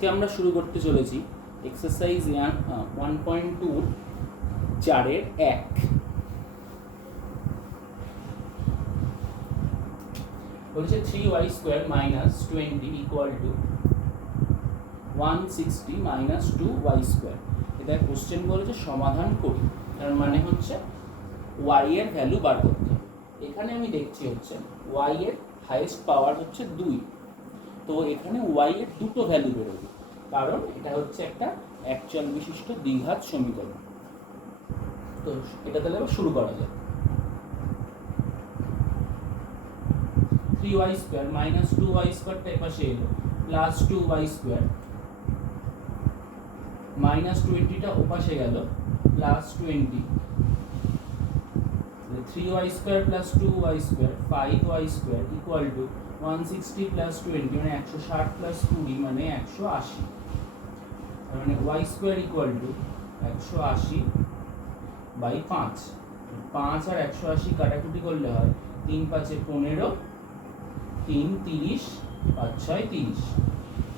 আজকে আমরা শুরু করতে চলেছি এক্সারসাইজ 1.2 4-এর 1। বলছে 3y² minus 20 equal to 160 minus 2y²। এটা কোশ্চেন বলেছে সমাধান করি, তার মানে হচ্ছে y এর ভ্যালু বার করতে হবে। এখানে আমি দেখছি হচ্ছে y এর হাইয়েস্ট পাওয়ার হচ্ছে 2, তো এখানে y এর দুটো ভ্যালু বেরোবে, কারণ এটা হচ্ছে একটা অ্যাকচুয়াল বিশিষ্ট দ্বিঘাত সমীকরণ। তো এটা তাহলে আবার শুরু করা যায়। 3y² মাইনাস 2y² এপাশে এলো, প্লাস 2y² মাইনাস 20টা ওপাশে গেল, plus 20, 3y² plus 2y² 5y² equal to 160 plus 20 মানে 160 প্লাস 20 মানে 180, তার মানে y² ইকুয়াল টু 180 বাই 5। 5 আর 180 কাটাকুটি করলে হয় 3 5 15, 3 30, 5 6 30,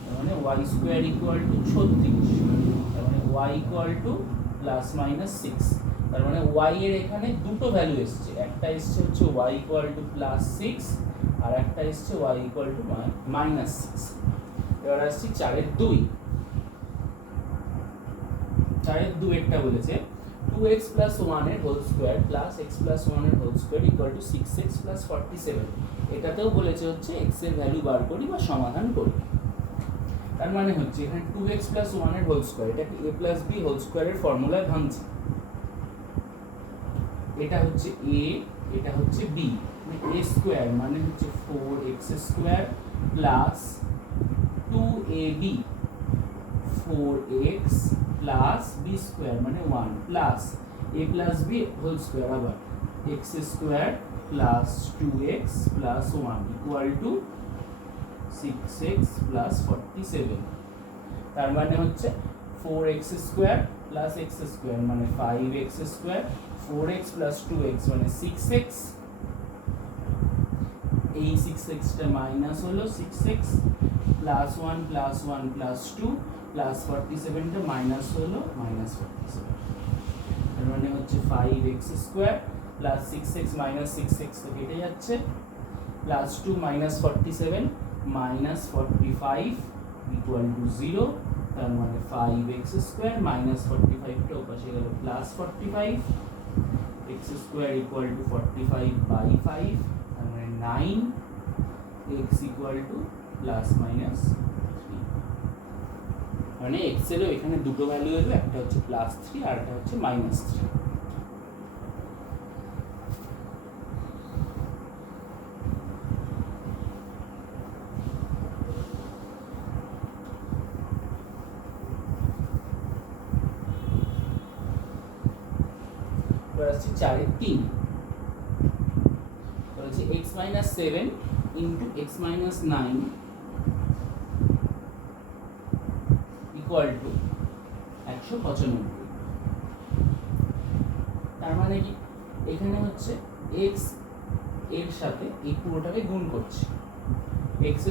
তার মানে y² ইকুয়াল টু 36, তার মানে y equal to plus minus 6। তার মানে y এর এখানে দুটো ভ্যালু এসছে, একটা এসছে হচ্ছে y ইকুয়াল টু প্লাস 6 আর একটা এসছে y ইকুয়াল টু মাইনাস 6। এবার আসছি 4-এর 2। 4-এর 2 একটা বলেছে 2x প্লাস 1 এর whole square plus x plus 1 এর whole square equal to 6x plus 47। এটাতেও বলেছে হচ্ছে x এর ভ্যালু বার করি বা সমাধান করি। তার মানে হচ্ছে এখানে 2x প্লাস 1 এর হোল স্কোয়ার, এটাকে a প্লাস b হোল স্কোয়ারের ফর্মুলায় ভাঙছি। এটা হচ্ছে a, এটা হচ্ছে b, মানে a স্কোয়ার মানে হচ্ছে 4x² plus 2ab 4x plus b² মানে 1 plus a plus b whole square আবার x² plus 2x plus 1 equal to 6x plus 47। তার মানে হচ্ছে 4x² প্লাস x² মানে 5x², 4x প্লাস 2x মানে 6x, এই 6x টা মাইনাস হলো 6x plus 1 plus 1 plus 2 plus 47 টা মাইনাস হলো মাইনাস 47। তার মানে হচ্ছে 5x² plus 6x minus 6x তো কেটে যাচ্ছে, plus 2 minus 47 minus 45 equal to 0। তার মানে 5x² মাইনাস 45 টা ওপাশে গেল plus 45, x² equal to 45 by 5, তার মানে 9, x equal to plus minus 3। মানে x এরও এখানে দুটো ভ্যালু এলো, একটা হচ্ছে প্লাস 3 আর একটা হচ্ছে মাইনাস 3। আসছে 4-এর 3। বলছে x minus 7 into x minus 9 equal to 195। তার মানে কি এখানে হচ্ছে x এর সাথে এই পুরোটাকে গুণ করছে, x²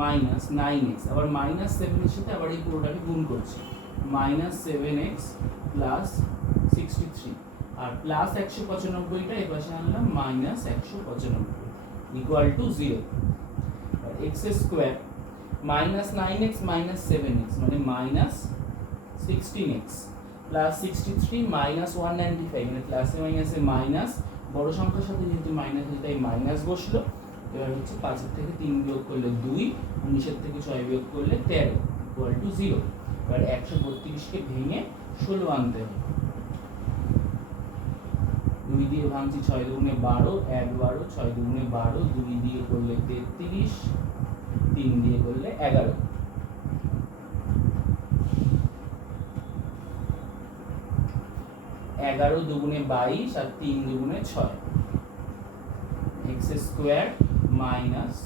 মাইনাস 9x আবার মাইনাস 7 এর সাথে আবার এই পুরোটাকে গুণ করছে, মাইনাস 7x প্লাস 63 আর প্লাস 195টা এই পাশে আনলাম minus 195 equal to 0। x² minus 9x minus 7x মানে মাইনাস 16x প্লাস 63 মাইনাস 195 মানে প্লাসে মাইনাসে মাইনাস, বড় সংখ্যার সাথে যেহেতু মাইনাস আছে তাই মাইনাস বসলো। এবার হচ্ছে 5 থেকে 3 বিয়োগ করলে 2, 19 থেকে 6 বিয়োগ করলে 13 ইকুয়াল টু 0। এবার 132কে ভেঙে 16 আনতে হবে, 2 দিয়ে ভাঙছি 6 দুগুণে 12, 1 12, 6 দুগুণে 12, 2 দিয়ে করলে 33, 3 দিয়ে করলে 11, 11 দুগুণে 22 আর 3 দুগুণে 6, x² minus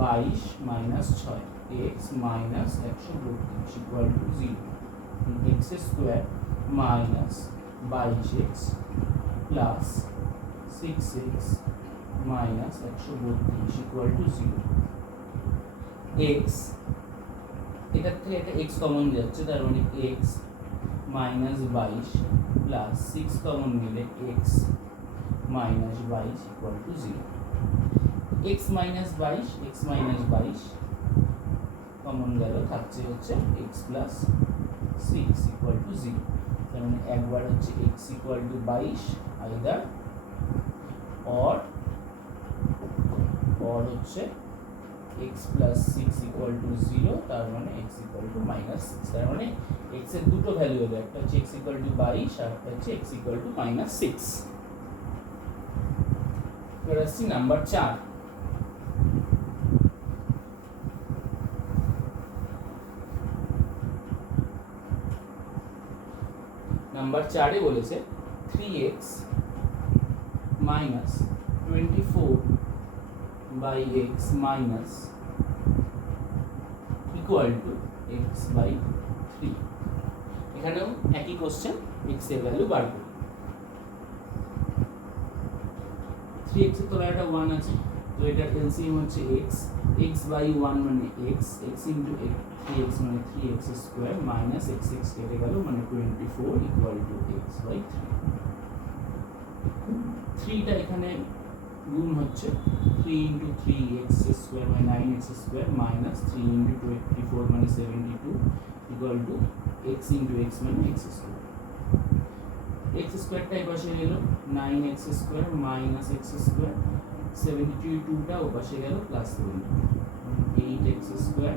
22 minus 6 x minus 132 equal to 0। x² minus 22x plus 6x minus 132 equal to 0। x এটার থেকে একটা এক্স কমন যাচ্ছে, তার মানে এক্স মাইনাস 22 প্লাস 6 কমন নিলে x minus 22 equal to 0। X minus 22 common গেল, থাকছে হচ্ছে এক্স প্লাস 6 ইকুয়াল টু 0। তার মানে একবার হচ্ছে x equal to 22 either or হচ্ছে এক্স প্লাস 6 ইকুয়াল টু 0, তার মানে এক্স ইকুয়াল টু মাইনাস 6। তার মানে এক্স এর দুটো ভ্যালু হবে, একটা হচ্ছে এক্স ইকুয়াল টু 22 আর একটা হচ্ছে এক্স ইকুয়াল টু মাইনাস 6। এবার আসছি নাম্বার 4। নাম্বার 4 এ বলেছে 3x minus 24 by x minus equal to x by 3। এখানেও একই কোশ্চেন, এক্স এর ভ্যালু বার করি। 3x এর তলায় একটা 1 আছে, তো এটার এলসিএম হচ্ছে x বাই 1 মানে x ইন্টু 3x মানে 3x স্কোয়ার মাইনাস x কেটে গেল মানে 24 ইকুয়াল টু এক্স বাই 3। 3টা এখানে গুণ হচ্ছে 3 ইন্টু 3x স্কোয়ার মানে 9x স্কোয়ার মাইনাস 3 ইন্টু 24 মানে 72 equal to x into x মানে x স্কোয়ার। x স্কোয়ারটা এই পাশে গেল 9x square minus x square, 72টা ও পাশে গেল plus 72, 8x square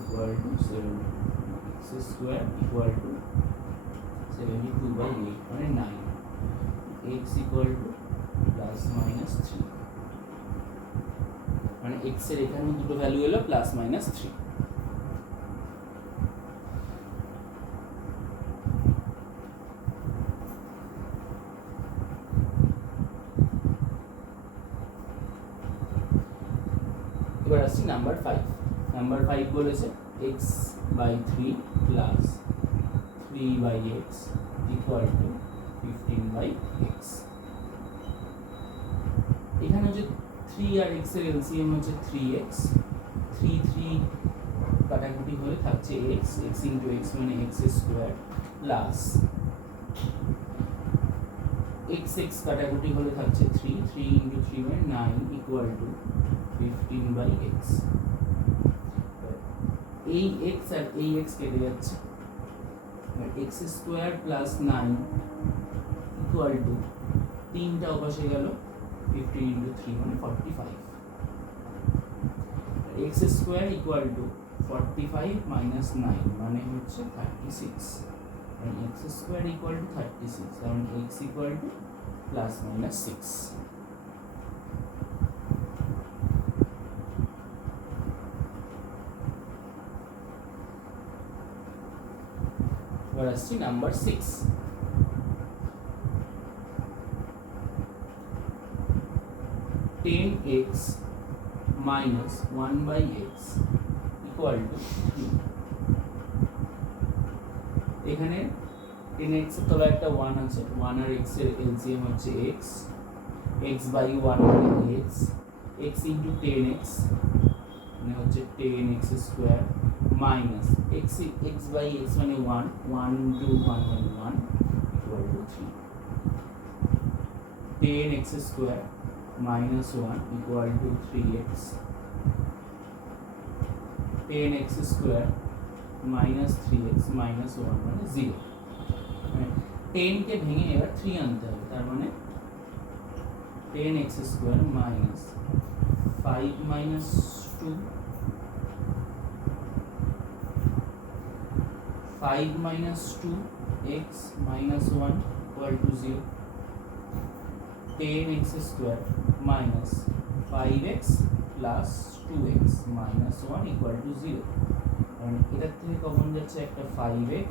equal to 7x square equal to 72 by 8 মানে 9, x equal to plus minus 3। মানে x এর এখানে দুটো ভ্যালু এলো প্লাস মাইনাস 3। এবার আসছি নাম্বার 5। নাম্বার 5 বলেছে x by 3 plus 3 by x equal to 15 by x। এখানে হচ্ছে 3 আর x এর এলসিএম হচ্ছে 3x, 3 কাটাকুটি হয়ে থাকছে x ইন্টু x মানে x স্কোয়ার প্লাস x কাটাকুটি হলে থাকছে 3 ইন্টু 3 মানে 9 ইকুয়াল টু 15 বাই x। এই x আর এই x কেটে যাচ্ছে, x square plus 9 equal to 3টা অপাশে গেল 15 ইন্টু 3 মানে 45। x square equal two 45 minus 9 মানে হচ্ছে 36, and x square equal to 36, কারণ x equal to plus minus 6। এবার আসছি number 6। x minus 1 by x equal to 3। এখানে 10x এর তলায় একটা 1 আছে, 1 আর x এর এলসিএম হচ্ছে x বাই 1 মানে x ইন্টু 10x মানে হচ্ছে 10x square minus x by x মানে 1 ইন্টু 1 মানে 1 equal to 3। 10x square minus 1 equal to 3x, 10x square minus 3x minus 1 মানে 0। 10 কে ভেঙে এবার 3 আনতে হবে, তার মানে 10x square minus 5 minus 2 5 minus 2x minus 1 equal to 0। 10x square minus 5x plus 2x minus 1 equal to 0। কারণ এটার থেকে কমন যাচ্ছে একটা 5x,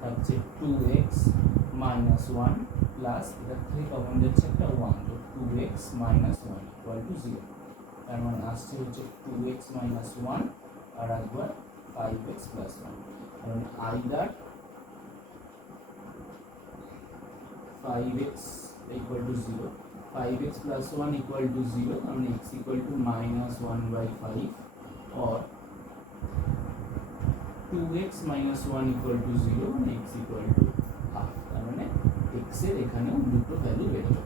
থাকছে 2x minus 1 প্লাস এটার থেকে কমন যাচ্ছে একটা 1, তো 2x minus 1 equal to 0। তার মানে আসছে হচ্ছে 2x minus 1 আর একবার 5x plus 1। কারণ either 5x equal to 0, 5x plus 1 equal to 0, and x equal to minus 1 by 5, or 2x minus 1 equal to 0 and x equal to half, তার মানে x এর এখানেও দুটো ভ্যালু বেরোবে।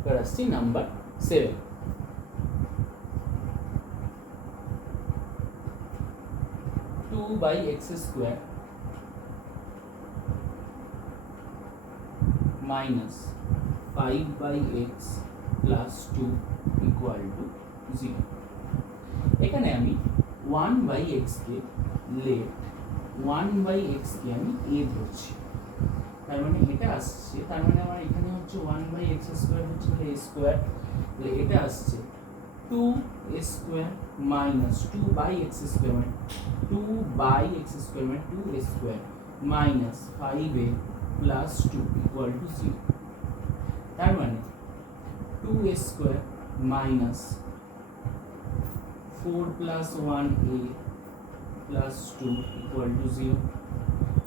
এবার আসছি number 7। by x square minus 5 by x plus 2 equal to 0। এখানে আমি 1 by x K left, 1 by x কে আমি a ধরছি, তার মানে এটা আসছে, তার মানে আমার এখানে হচ্ছে 1 by x স্কয়ার হচ্ছে a স্কয়ার, তাহলে এটা আসছে 2a square minus 2 by x square মানে 2 by x স্কয়ার মানে 2a square minus 5a plus 2 equal to 0। তার মানে 2a square minus 4 plus 1a plus 2 equal to 0,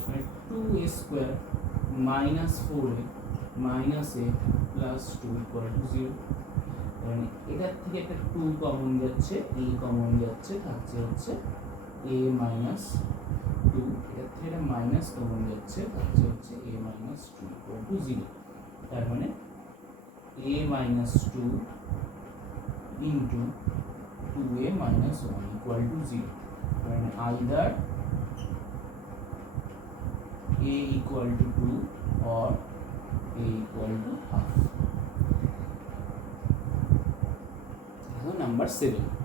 মানে 2a square minus 4a minus a plus 2 equal to 0। মানে এটার থেকে একটা 2 common যাচ্ছে, a কমন যাচ্ছে, থাকছে হচ্ছে a মাইনাস 2, এটার থেকে একটা মাইনাস কমন যাচ্ছে, থাকছে হচ্ছে a মাইনাস 2 ইকুয়াল টু 0। তার মানে a minus 2 into 2a minus 1 equal two 0। মানে either a equal to 2 or a equal to half। Number 7।